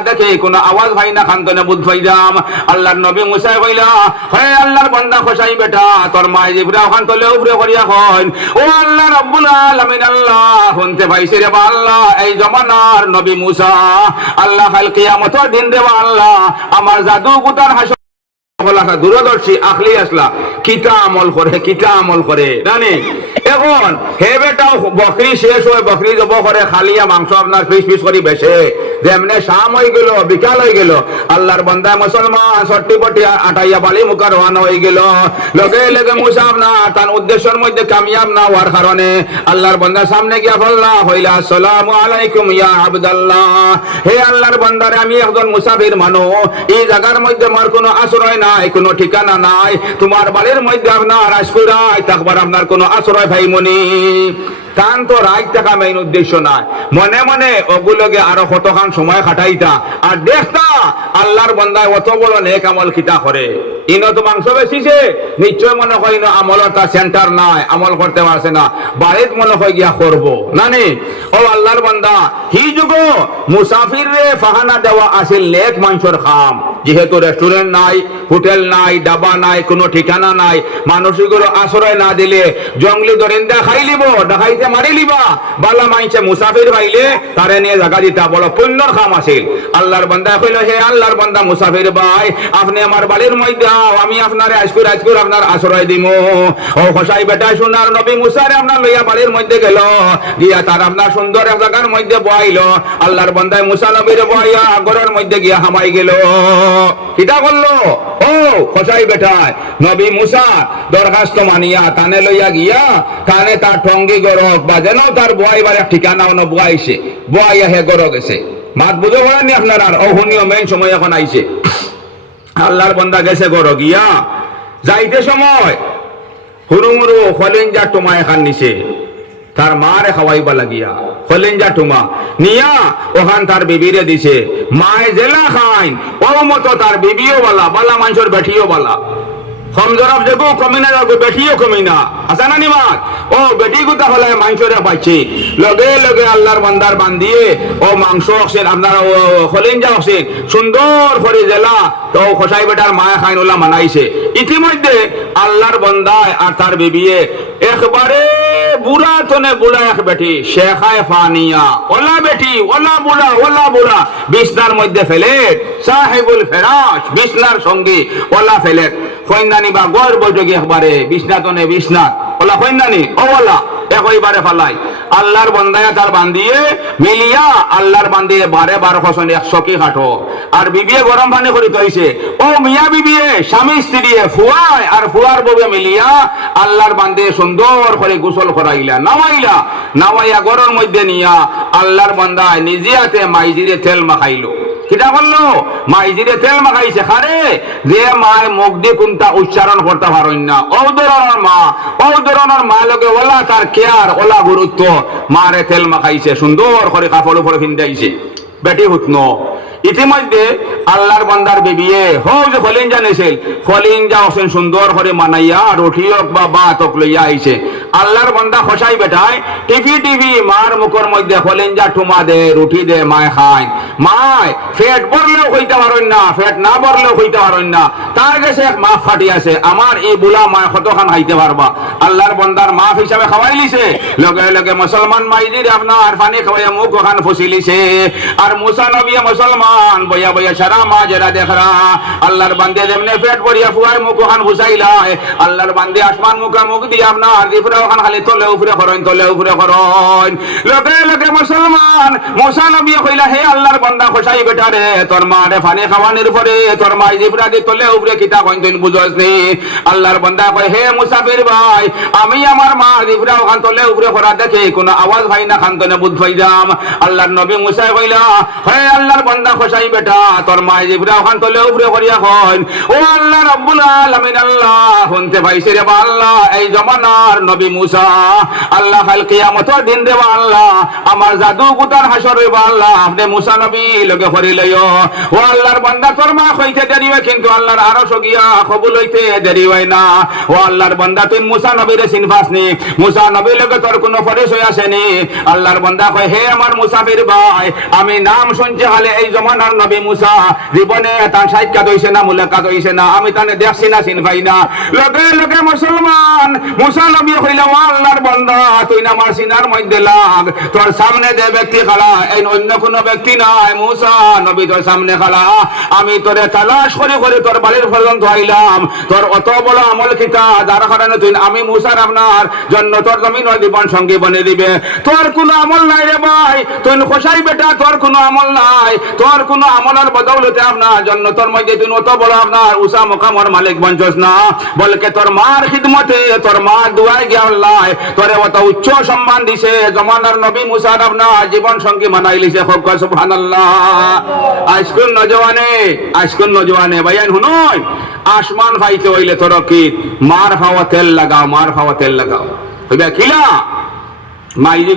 দেখে কোনো আওয়াজ ভাই না খান্তনে বুধ ভাই যাম আল্লাহর নবী মুসা কইলা হে আল্লাহর বান্দা খোসাই বেটা তোর মাই জিবরা ওখান তলে উপরে করিয়া কইন ও আল্লাহ রাব্বুল আলামিন আল্লাহ শুনতে পাইছে রে আল্লাহ এই জমানার নবী মুসা আল্লাহ কাল কিয়ামতের দিন রে আল্লাহ আমার জাদু গুতার হাস দূরদর্শী আখলি আসলা কিতা আমল করে জানি এখন হে বেটাও বকরি শেষ হয় বকরি জব করে খালিয়া মাংস আপনার পিস করে বেছে যেমনে শাম হয়ে গেল বিকাল হয়ে গেল আল্লাহর বান্দা মুসলমান সট্টিপটি আটাইয়া বালি মুখা রওনা হয়ে গেল লগে লগে মুসা আপনার তার উদ্দেশ্যের মধ্যে কামিয়াব না হওয়ার কারণে আল্লাহর বান্দার সামনে গিয়া বললা হইলা আসসালামু আলাইকুম ইয়া আব্দুল্লাহ হে আল্লাহর বান্দারে আমি একজন মুসাফির মানুষ এই জায়গার মধ্যে আমার কোনো আশ্রয় নাই কোনো ঠিকানা নাই তোমার বাড়ির মধ্যে আপনার আজকুরাই থাকবার আপনার কোনো আশ্রয় ভাইমনি কান তো রাজ টাকা মেইন উদ্দেশ্য নাই মনে মনে ওগুলোকে আরো কতখান সময় খাটাইতা আর দেখতা আল্লাহর বান্দায় অত বড় নেক আমল কিতা করে ইনো তো মাংস বেশিছে নিশ্চয় মনে হয় না আমলের তার সেন্টার নাই আমল করতে পারছে না বাড়িত মনে হয় গিয়া করবো নানি ও আল্লাহর বান্দা হি যুগ মুসাফির রে ফাহানা দেওয়া আসিল নেক মাংসর খাম যেহেতু রেস্টুরেন্ট নাই হোটেল নাই ডাবা নাই কোনো ঠিকানা নাই মানুষগুলো আশ্রয় না দিলে জঙ্গলি দরিন্দা খাই লিব ডাকাইতে মারি লিবা বালা মাইছে মুসাফির ভাইলে তারে নিয়ে জায়গা দিতা বড় পুণ্যর খাম আসিল আল্লাহর বান্দা কইল হে আল্লাহর বান্দা মুসাফির ভাই আপনি আমার বাড়ির মধ্যে আমি আপনারে আজকুর আপনার আশ্রয় দিব ও খোসাই বেটা সোনার নবী মুসারে আপনার লইয়া বাড়ির মধ্যে গেল গিয়া তার আপনার সুন্দর এক জায়গার মধ্যে বয়াইল আল্লাহর বান্দায় মুসা নবীর বয়া ঘরের মধ্যে গিয়া হামাই গেল কিটা করলো ও খোসাই বেটায় নবী মুসা দরখাস্ত মানিয়া কানে লইয়া গিয়া কানে তার ঠঙ্গি গরক বা যেন তার বয়াইবার এক ঠিকানা অন্য বয়াইছে বয়াইয়া হে গরক গেছে মাত বুঝে বলেননি আপনার আর অহনীয় মেইন সময় এখন আইছে আল্লাহর বান্দা গেছে গরো গিয়া যাইতে সময় হুরুমুরু খলিঞ্জা টুমা এখান নিছে তার মারে খাওয়াইবা লাগিয়া খলিঞ্জা টুমা নিয়া ওখান তার বিবিরে দিছে মায়ে জেলা খাইন ও মতো তার বিবিও বালা বালা মানুষের বেঠিও বালা কমজরফ দেখো কমি না যাবো বেঠিও কমি না আছে না নিমাত ও বেটি গুতা হলে মাংসরে পাইছে লগে লগে আল্লাহর বান্দার বান্দিয়ে ও মাংস হচ্ছেন আপনার খলিঞ্জা হচ্ছেন সুন্দর করে জেলা তো খসাই বেটার মায়া খাইন ওলা মানাইছে ইতিমধ্যে আল্লাহর বান্দায় আর তার বিবিয়ে একবারে বুড়া তনে বুড়া এক বেটি শেখায় ফানিয়া ওলা বেটি ওলা বুড়া বিছনার মধ্যে ফেলে সাহেবুল ফেরাশ বিছনার সঙ্গে ওলা ফেলে কইনানি বা গর বৈঠকি একবারে বিছনা তনে বিছনা ওলা কইনানি ও ওলা একইবারে ফালাই আল্লাহর বান্দায় তার বান্দিয়ে মিলিয়া আল্লাহর বান্দিয়ে বারে 12 100 কি কাটো আর বিবিয়ে গরম পানি করে তৈছে ও মিয়া বিবিয়ে স্বামী স্ত্রী ফুয়ায় আর ফুয়ার বউয়ে মিলিয়া আল্লাহর বান্দিয়ে সুন্দর করে গোসল করাইলা নামাইয়া গরম মধ্যে নিয়া আল্লাহর বান্দায় নিজে হাতে মাইজিরে তেল মাখাইলো কিটা করলো মাইজিরে তেল মাখাইছে খারে যে মায় মুখ দিয়ে কোনটা উচ্চারণ করতে পারেন না ও ধরনের মা লগে ওলা তার কেয়ার ওলা গুরুত্ব মারে তেল মাখাইছে সুন্দর করে কাপড় উপরে ফিন্দাইছে বেটি হুতনো ইতিমধ্যে আল্লাহর বান্দার বিবিয়ে হও যে খলিঞ্জা নেছিল খলিঞ্জা হোসেন সুন্দর করে মানাইয়া রুটিওক বা বাতক লইয়া আইছে আল্লাহর বান্দা খসাই বেটায় টিভি মার মুখের মধ্যে খলিঞ্জা টুমা দে রুটি দে মায় খায় মায় ফেট ভরলেও হইতে পারেন না ফেট না ভরলেও হইতে পারেন না তার কাছে এক মাফ ফাটি আছে আমার এই বুলা মায় কতখান খাইতে পারবা আল্লাহর বান্দার মাফ হিসাবে খাওয়াই লিছে লগে লগে মুসলমান মাইদির আপনার পানি খাওয়াইয়া মুখ ওখান ফুসিলিছে আর মুসা নবী মুসলমান বইয়া বইয়া সারা মাজেরা দেখরা আল্লাহর বান্দে যেমনে পেট ভরিয়া ফুয়ায় মুখ ওখান ফুসাইলায় আল্লাহর বান্দে আসমান মুখ দিয়ে আপনার দিফরা ওখান খালি তলে উপরে করেন লগে লগে মুসলমান মুসা নবী কইলা হে আল্লাহর বান্দা খসাই বেটারে তোর মারে পানি খাওয়ানোর পরে তোর মাই দিফরা দি তলে উপরে কিতা কইন তুই বুঝছস নি আল্লাহর বান্দা কয় হে মুসাফির ভাই আমি আমার মা দিফরা ওখান তলে উপরে করা দেখে কোনো আওয়াজ ভাই না খান্তনে বুঝ ভাই যাম আল্লাহর নবী মুসা কইলা হে আল্লাহর বান্দা খসাই বেটা তোর মাই জিবরা ওখান তলে উপরে করিয়া কইন ও আল্লাহ রাব্বুল আলামিন আল্লাহ শুনতে পাইছে রে আল্লাহ এই জমানার নবী নবী মুসা আল্লাহ কাল কিয়ামতের দিন দেবা আল্লাহ আমার জাদু কুতার হাসর হইবা আল্লাহ আপনি মুসা নবী লগে করি লইও ও আল্লাহর বান্দা তোর মা হইতে দেরি হয় কিন্তু আল্লাহর আরশ গিয়া কবুল হইতে দেরি হয় না ও আল্লাহর বান্দা তুই মুসা নবীর চিনফাসনি মুসা নবী লগে তোর কোনো পরিচয় আসেনি আল্লাহর বান্দা কয় হে আমার মুসাফির ভাই আমি নাম শুনছি হালে এই জমানার নবী মুসা জীবনে তার সাক্ষাৎ হইছে না মুলাকাত হইছে না আমি তানে দেখছি না চিনফাই না লগে লগে মুসলমান মুসা নবী কইলা ও আল্লাহর বান্দা তুই না আমার সিনার মধ্যে লাগ তোর সামনে যে ব্যক্তি খালা এই অন্য কোনো ব্যক্তি নাই মুসা নবী তোর সামনে খালা আমি তোরে তালাশ করে করে তোর বাড়ির পর্যন্ত আইলাম তোর অত বড় আমল কিতা যার কারণে তুই আমি মুসার আপনার জন্য তোর জমিন জীবন সঙ্গী বনে দিবে তোর কোনো আমল নাই রে ভাই তুই খোসাই বেটা তোর কোনো আমল নাই তোর কোনো আমলের বদৌলতে আপনার জন্য তোর মধ্যে তুই অত বড় আপনার উষা মোকামর মালিক বঞ্চস না বলকে তোর মার খিদমতে তোর মা দুয়াই গিয়া আল্লাহ তোরে অত উচ্চ সম্মান দিছে জমানার নবী মুসার আপনার জীবন সঙ্গী মানাই লিছে খুব সুবহানাল্লাহ আজকুন নজওয়ানে ভাইয়ান হুনই আসমান ফাইতে হইলে তোর কি মার খাওয়া তেল লাগাও হইবা কিলা মাইজি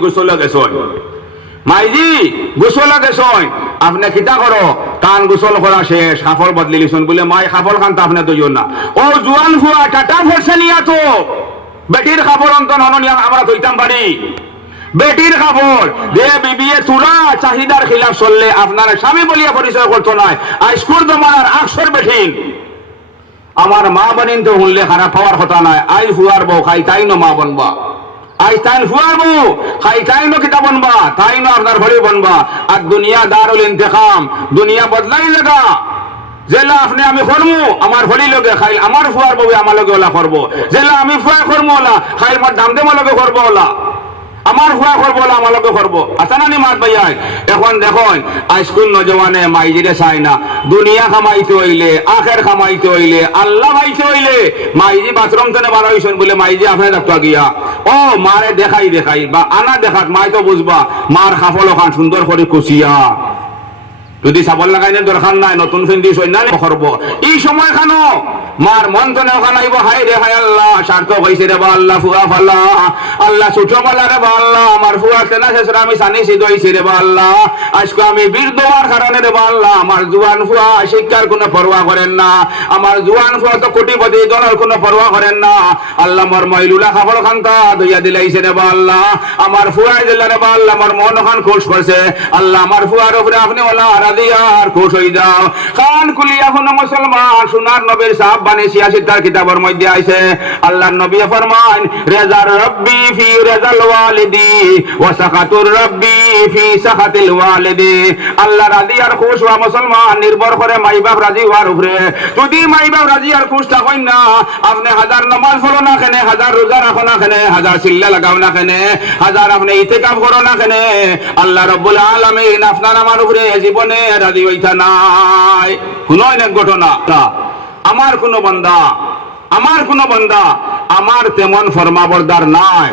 গোসল গেছই আপনি কিতা করো টান গোসল করা শেষ কাপড় বদলি লিছুন বলে মাই কাপড় খানটা আপনি তো না ও জুয়ান ফুয়া টাটা ফেরছে নিয়া তো বেটির কাপড় অন্তন হনিয়া আমরা ধইতাম পারি বেটির কাপড় যে বিবিএ তুলা চাহিদার খিলাফ চললে আপনার স্বামী বলিয়া পরিচয় করতো নাই আইস্কুল জমানার আকসর বেঠিন আমার মা বানিন তো শুনলে খারাপ হওয়ার কথা নাই আই ফুয়ার বউ খাই তাই ন মা বনবা আই তাই ফুয়ার বউ খাই তাই ন কিতা বনবা তাই ন আপনার ঘরে বনবা আর দুনিয়া দারুল ইন্তেখাম দুনিয়া বদলাই লাগা জেলা আপনি আমি করবো আমার ভরি লগে খাইল আমার ফুয়ার বউ আমার লগে ওলা করবো জেলা আমি ফুয়া করবো ওলা খাইল আমার দাম দেমা লগে করবো ওলা আমার ফুয়া করবো ওলা আমার লগে করবো আচ্ছা নানি মাত ভাইয়াই এখন দেখুন আইস্কুল নজওয়ানে মাইজিরে চাই না দুনিয়া খামাইতে হইলে আখের খামাইতে হইলে আল্লাহ ভাইতে হইলে মাইজি বাথরুম তেনে বার হইছেন বলে মাইজি আপনার দেখতে গিয়া ও মারে দেখাই বা আনা দেখাত মাই তো বুঝবা মার খাফল ওখান সুন্দর করে কুচিয়া যদি সাবল লাগাইনে দরকার নাই নতুন ফিন্দি সৈন্য করব এই সময় খানো মার মন তো ওখানে আইব হাই রে হাই আল্লাহ স্বার্থ হয়েছে রে বা আল্লাহ ফুয়া ফাল্লা আল্লাহ ছোট বলা রে বা আল্লাহ আমার ফুয়া তেনা শেষরা আমি সানি সিদ্ধ হয়েছি রে বা আল্লাহ আজকে আমি বীর দেওয়ার কারণে রে বা আল্লাহ আমার জুয়ান ফুয়া শিক্ষার কোনো পরোয়া করেন না আমার জুয়ান ফুয়া তো কোটিপতি দলের কোনো পরোয়া করেন না আল্লাহ আমার মাইলুলা খাবার খান্তা দইয়া দিলাইছে রে বা আল্লাহ আমার ফুয়াই দিলা রে বা আল্লাহ আমার মন ওখান খুশ করছে আল্লাহ আমার ফুয়ার উপরে আপনি ওলা দিয়ার খুশ হয়ে যাও খান কুলিয়া কোনো মুসলমান সোনার নবীর সাহাব বানি 86 তার কিতাবের মধ্যে আইছে আল্লাহর নবী ফরমান রেজার রব্বি ফি রেজাল ওয়ালিদি ওয়া সাখাতুর রব্বি ফি সাখাতিল ওয়ালিদি আল্লাহ রাজি আর খুশ হওয়া মুসলমান নির্ভর করে মাই বাপ রাজি হওয়ার উপরে যদি মাই বাপ রাজি আর খুশ থাকেন না আপনি হাজার নামাজ পড়ো না কেনে হাজার রোজা রাখো না কেনে হাজার সিল্লা লাগাও না কেনে হাজার আপনি ইতিকাফ করো না কেনে আল্লাহ রাব্বুল আলামিন আপনার আমার উপরে জীবনে রাজি হইতা নাই কোনো এক ঘটনা আমার কোন বান্দা আমার তেমন ফরমাবরদার নাই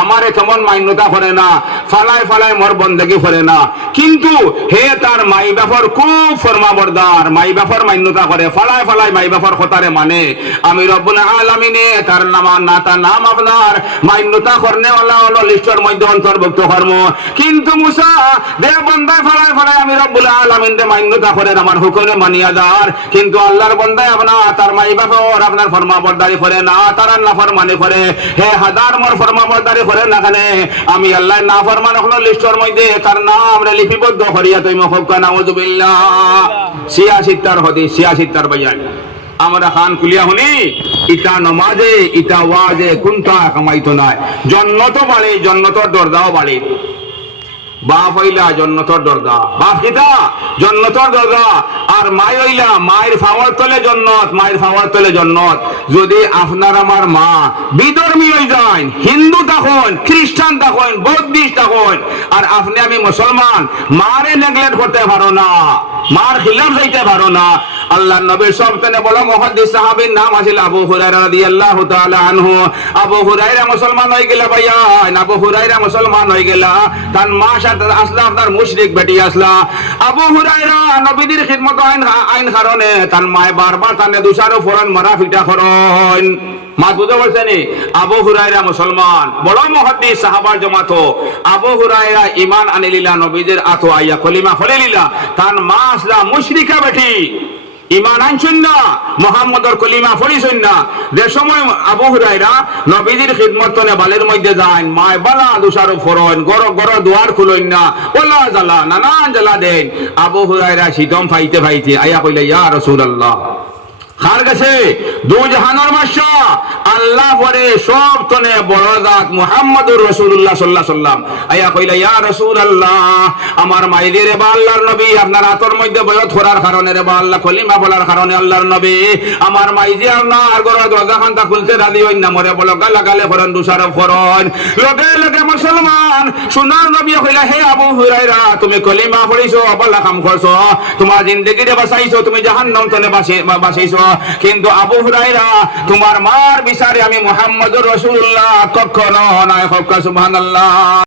আমারে তেমন মান্যতা করে না ফালাই মোর বন্দেগি করে না কিন্তু হে তার মাই বাপর খুব ফরমাবরদার মাই বাপর মান্যতা করে ফালাই মাই বাপর কথারে মানে আমি রব্বুল আলামিনে তার নাম আপনার মান্যতা করনে ওয়ালা হলো লিস্টের মধ্যে অন্তর্ভুক্ত কর্ম কিন্তু মুসা দে বান্দায় ফালাই আমি রব্বুল আলামিন দে মান্যতা করে আমার হুকুমে মানিয়া যার কিন্তু আল্লাহর বান্দায় আপনার তার মাই বাপর আপনার ফরমাবরদারি করে না তার নাফরমানি করে হে হাজার মোর ফরমাবরদারি করে না কেন আমি আল্লাহ নাফরমান হলো লিস্টের মধ্যে তার নাম রে লিপিবদ্ধ করিয়া তুই মুখকা নাউযুবিল্লাহ 86 তার হাদিস 86 তার বয়ান আমরা খান কুলিয়া হনি ইটা নমাজে ইটা ওয়াজে কুনতা কামাইতো না জান্নাত বাড়ি জান্নাতের দরজাও বাড়ি বাপ হইলা জন্নতর দরজা বাপ কিতা জন্নতর দরজা আর মাই হইলা মায়ের ফাওয়ার তলে জন্নত যদি আপনার আমার মা বিধর্মী হয়ে যায় হিন্দু তখন খ্রিস্টান তখন বৌদ্ধিস্ট তখন আর আপনি আমি মুসলমান মারে নেগলেক্ট করতে পারো না মার খিলাফ যাইতে পারো না আল্লাহর নবীর সবচেয়ে বড় মুহাদ্দিস সাহাবীর নাম আছিল আবু হুরায়রা রাদিয়াল্লাহু তাআলা আনহু আবু হুরায়রা মুসলমান হয়ে গেল ভাইয়া আবু হুরায়রা মুসলমান হয়ে গেল তার মা সাথে আসলা আপনার মুশরিক বেটি আসলা আবু হুরায়রা নবীদের খিদমত আইন কারণে তার মায় বারবার তানে দুসারো ফরন মারা ফিটা করেন মা বুঝতে পারছেন আবু হুরায়রা মুসলমান বড় মুহাদ্দিস সাহাবার জমাত আবু হুরায়রা ঈমান আনিলিলা নবীদের আতো আইয়া কলিমা ফলিলিলা তার মা আসলা মুশরিকা বেটি ঈমান আনছেন না মুহাম্মদর কলিমা ফলিছেন না যে সময় আবু হুরায়রা নবীজির খিদমতনে বালের মধ্যে যান মায় বালা দুসারো ফরন গড় গড় দুয়ার খুলইন না ওলা জ্বালা নানান জ্বালা দেন আবু হুরায়রা শীতম ফাইতে ফাইতে আইয়া কইলা ইয়া রাসূলুল্লাহ খার গেছে দু জাহানের বাদশা আল্লাহ পরে সব তনে বড় জাত মুহাম্মদুর রাসূলুল্লাহ সাল্লাল্লাহু আলাইহি সাল্লাম আয়া কইলা ইয়া রাসূলুল্লাহ আমার মাইদের রে বা আল্লাহর নবী আপনার হাতের মধ্যে বয়ত করার কারণে রে বা আল্লাহ কলিমা বলার কারণে আল্লাহর নবী আমার মাইজি আপনার ঘর দরজা খানটা খুলতে রাজি হইন না মরে বলো গালা গালে ফরন দুসারফ ফরন লগে লগে মুসলমান সোনার নবী কইলা হে আবু হুরায়রা তুমি কলিমা পড়িছো আল্লাহ কাম করছো তোমার জিন্দেগিরে বাঁচাইছো তুমি জাহান্নাম তনে বাঁচাইছো কিন্তু আবু হুরায়রা তোমার মার বিচারে আমি মুহাম্মদুর রাসূলুল্লাহ কখনো না সুবহানাল্লাহ।